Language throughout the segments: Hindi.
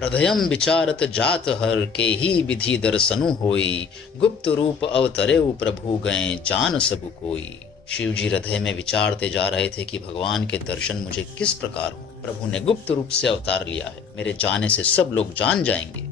हृदयम विचारत जात हर के ही विधि दर्शनु होई, गुप्त रूप अवतरेउ प्रभु गए जान सब कोई। शिव जी हृदय में विचारते जा रहे थे कि भगवान के दर्शन मुझे किस प्रकार हो। प्रभु ने गुप्त रूप से अवतार लिया है, मेरे जाने से सब लोग जान जाएंगे।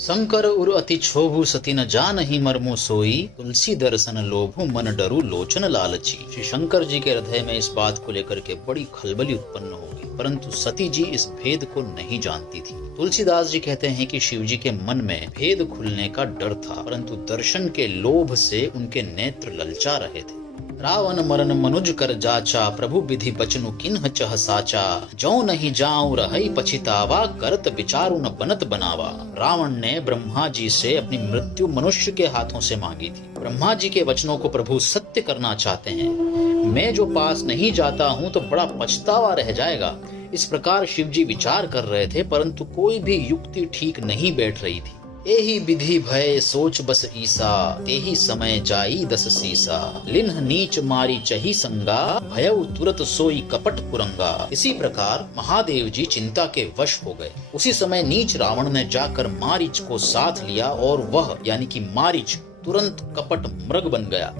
शंकर उर अति क्षोभु सती न जान ही मर्मो सोई, तुलसी दर्शन लोभु मन डरू लोचन लालची। श्री शंकर जी के हृदय में इस बात को लेकर के बड़ी खलबली उत्पन्न हो गई, परंतु सती जी इस भेद को नहीं जानती थी। तुलसीदास जी कहते हैं कि शिव जी के मन में भेद खुलने का डर था, परंतु दर्शन के लोभ से उनके नेत्र ललचा रहे थे। रावण मरन मनुज कर जाचा, प्रभु विधि बचनु किन्ह चह साचा। जो नहीं जाऊं रहई पछितावा, करत विचारु न बनत बनावा। रावण ने ब्रह्मा जी से अपनी मृत्यु मनुष्य के हाथों से मांगी थी। ब्रह्मा जी के वचनों को प्रभु सत्य करना चाहते हैं। मैं जो पास नहीं जाता हूँ तो बड़ा पछतावा रह जाएगा। इस प्रकार शिव जी विचार कर रहे थे, परंतु कोई भी युक्ति ठीक नहीं बैठ रही थी। एही विधि भय सोच बस ईसा, तेही समय जाई दस सीसा। लिन्ह नीच मारी चही संगा, भयउ तुरत सोई कपट कुरंगा। इसी प्रकार महादेव जी चिंता के वश हो गए। उसी समय नीच रावण ने जाकर मारीच को साथ लिया और वह यानी कि मारीच तुरंत कपट मृग बन गया।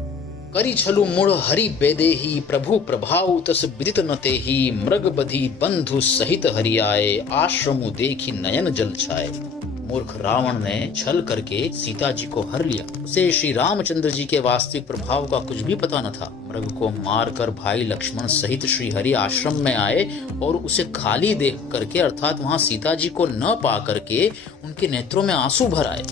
करी छलु मुड़ हरि बेदेही, प्रभु प्रभाव तस विदित न तेही। मृग बधी बंधु सहित हरि आए, आश्रमु देखी नयन जल छाए। मूर्ख रावण ने छल करके सीता जी को हर लिया। उसे श्री रामचंद्र जी के वास्तविक प्रभाव का कुछ भी पता न था। मृग को मारकर भाई लक्ष्मण सहित श्री हरि आश्रम में आए और उसे खाली देख करके अर्थात वहाँ सीता जी को न पा करके उनके नेत्रों में आंसू भर आए।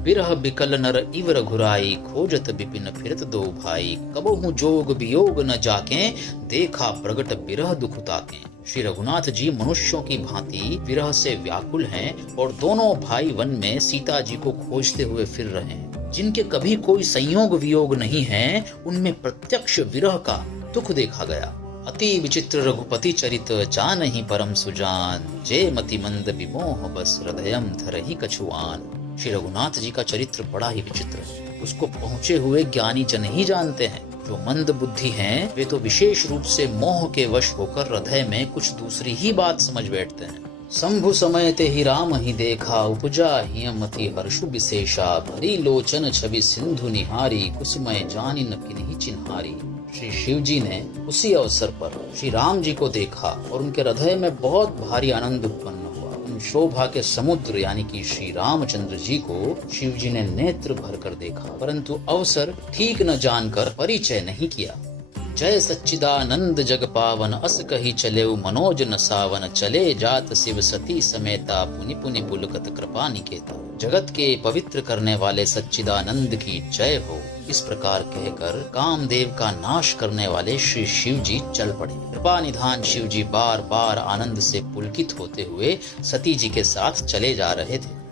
बिरह बिकल नर इवर घुराई, खोजत बिपिन फिरत दो भाई। कबहु जोग वियोग न जाके, देखा प्रगट बिरह दुख ताके। श्री रघुनाथ जी मनुष्यों की भांति विरह से व्याकुल हैं और दोनों भाई वन में सीता जी को खोजते हुए फिर रहे हैं। जिनके कभी कोई संयोग वियोग नहीं है, उनमें प्रत्यक्ष विरह का दुख देखा गया। अति विचित्र रघुपति चरित, जानहि परम सुजान। जय मति मंद विमोह बस, हृदयम धरहि कछुआन। श्री रघुनाथ जी का चरित्र बड़ा ही विचित्र है। उसको पहुँचे हुए ज्ञानी जन ही जानते हैं। जो मंद बुद्धि हैं, वे तो विशेष रूप से मोह के वश होकर हृदय में कुछ दूसरी ही बात समझ बैठते हैं। शंभु समय ते ही राम ही देखा, उपजा हियमति हर्षु विशेषा। भरी लोचन छवि सिंधु निहारी, कुसुमय जानि न किन्ही चिन्हारी। श्री शिव जी ने उसी अवसर पर श्री राम जी को देखा और उनके हृदय में बहुत भारी आनंद उत्पन्न हुआ। उन शोभा के समुद्र यानी कि श्री रामचंद्र जी को शिव जी ने नेत्र भर कर देखा, परंतु अवसर ठीक न जानकर परिचय नहीं किया। जय सच्चिदानंद जग पावन, अस कही चले मनोज न सावन। चले जात शिव सती समेता, पुनि पुनि पुलकत कृपा निकेता। जगत के पवित्र करने वाले सच्चिदानंद की जय हो। इस प्रकार कहकर कामदेव का नाश करने वाले श्री शिव जी चल पड़े। कृपा निधान शिव जी बार बार आनंद से पुलकित होते हुए सती जी के साथ चले जा रहे थे।